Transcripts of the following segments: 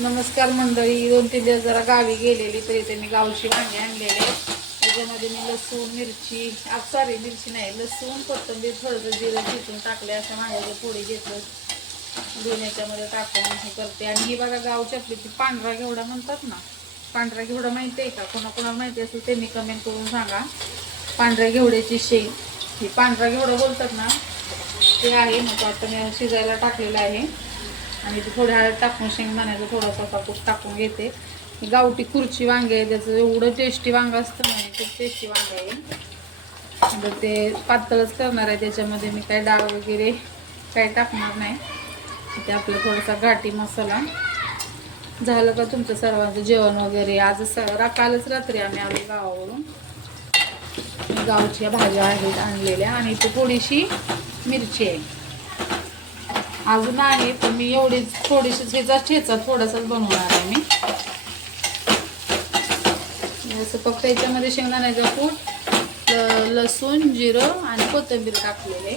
नमस्कार मंडळी. दोन तीन दिवस जरा गावी गेलेली तरी त्यांनी गावची वांगे आणलेले त्याच्यामध्ये मी लसूण मिरची सॉरी मिरची नाही लसूण कोथंबीर थोडंसं जिरं चिचून टाकले असं माझ्या पोळी घेतलं. दोन याच्यामध्ये टाकून हे करते. आणि ही बघा गावची आपली ती पांढरा घेवडा म्हणतात ना? पांढरा घेवडा माहिती आहे का? कोणाकोणाला माहिती असेल त्यांनी कमेंट करून सांगा. पांढऱ्या घेवड्याची शेंग. ही पांढरा घेवडा बोलतात ना? ते आहे मग आता मी शिजायला टाकलेलं आहे. आणि ते थोड्या हळद टाकून शेंगदाण्याचं थोडासा कापूस टाकून घेते. गावठी खुर्ची वांगे आहे त्याचं एवढं टेस्टी वांगं असतं ना खूप टेस्टी वांगे आहे. तर ते पातळच करणार आहे त्याच्यामध्ये मी काही डाळ वगैरे काही टाकणार नाही. ते आपलं थोडासा घाटी मसाला. झालं का तुमचं सर्वांचं जेवण वगैरे? आज स रा- कालच रात्री आम्ही आलो गावावरून. गावच्या भाज्या आहेत आणलेल्या आणि इथे थोडीशी मिरची आहे. अजून आहे पण मी एवढीच थोडीशीच ह्याचा ठेचा थोडासाच बनवणार आहे मी. असं फक्त याच्यामध्ये शेंगदाण्याचं कूट लसूण जिरं आणि कोथिंबीर टाकलेले.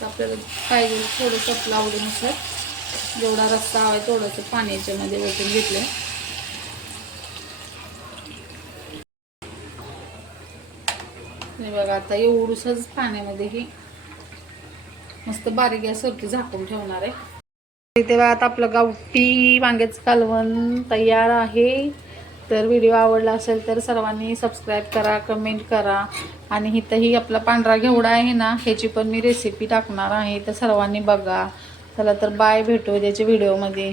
तर आपल्याला पाहिजे थोडंसं आपलं आवडीनुसार जेवढा रस्ता हवा आहे थोडंसं पाणी याच्यामध्ये ओतून घेतलं बघा आता एवढूसच पाण्यामध्ये ही मस्त बारीक गॅसवरती झाकून ठेवणार आहे. तेव्हा आता आपलं गावठी वांग्याचं कालवण तयार आहे. तर व्हिडिओ आवडला असेल तर सर्वांनी सबस्क्राईब करा कमेंट करा. आणि इथंही आपला पांढरा घेवडा आहे ना ह्याची पण मी रेसिपी टाकणार आहे. तर सर्वांनी बघा. चला तर बाय भेटू त्याच्या व्हिडिओमध्ये